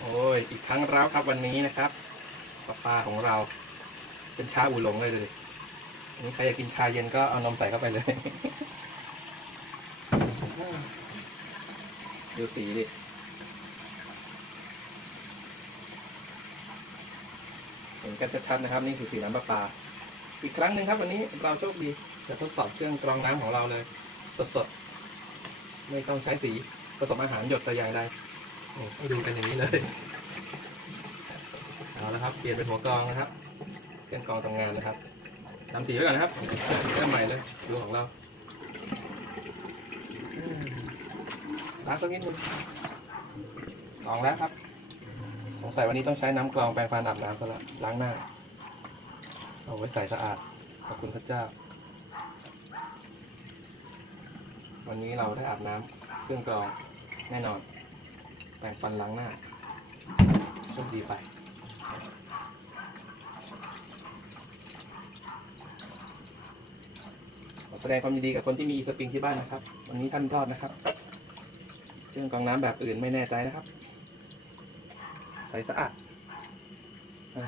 โอ้ย อีกครั้งแล้วครับวันนี้นะครับปลาปลาของเรา เป็นชาอูหลงเลยเลยอันนี้ใครอยากกินชาเย็นก็เอานมใส่เข้าไปเลย ดูสีดิเห็นกันชัดๆนะครับ นี่คือสีน้ำประปาอีกครั้งหนึ่งครับ วันนี้เราโชคดีจะทดสอบเครื่องกรองน้ำของเราเลย สดๆ ไม่ต้องใช้สีผสมอาหารหยดแต่อย่างใด ให้ดูกันอย่างนี้เลย เอาละครับ เปลี่ยนเป็นหัวกรองนะครับเครื่องกรองทำงานนะครับทำสีไว้ก่อนนะครับเริ่มใหม่เลยดูของเราล้างสักนิดนึงกรองแล้วครับ สงสัยวันนี้ต้องใช้น้ำกรองแปรงฟันอาบน้ำซะละล้างหน้า เอาไว้ใส่สะอาด ขอบคุณพระเจ้า วันนี้เราได้อาบน้ำเครื่องกรองแน่นอน แปรงฟันล้างหน้าโชคดีไปขอแสดงความยินดีกับคนที่มีอีสปริงที่บ้านนะครับ วันนี้ท่านรอดนะครับ เครื่องกรองน้ำแบบอื่นไม่แน่ใจนะครับ ใสสะอาดอ่า